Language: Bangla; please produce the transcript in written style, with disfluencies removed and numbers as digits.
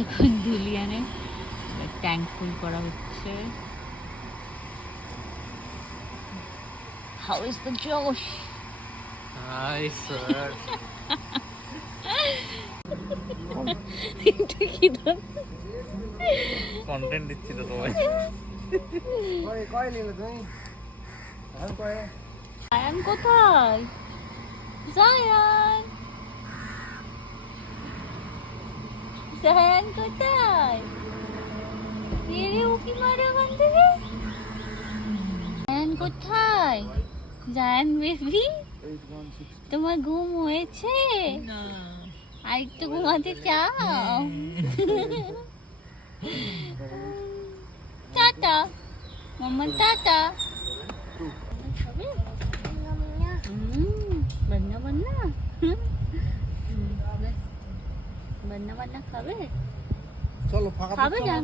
এখন ধুলিয়ানে ট্যাঙ্ক ফুল করা হচ্ছে। How is the Josh? Hi, sir. এটা কি দাম? কন্টেন্ট দিচ্ছি তো তোমায়। কয় নিলে তুমি? এখন কয়? জায়ান কোথায়? জায়ান জায়ান কোথায়? এরে ও কি মারে ওখান থেকে? জায়ান কোথায়? জায়ান বেবি তোমার ঘুম হয়েছে? আর একটু ঘুমাতে চাও? টাটা মাম্মা, টাটা। বন্না বন্না বন্না বন্না খাবে? চলো ফাঁকা খাবে জান?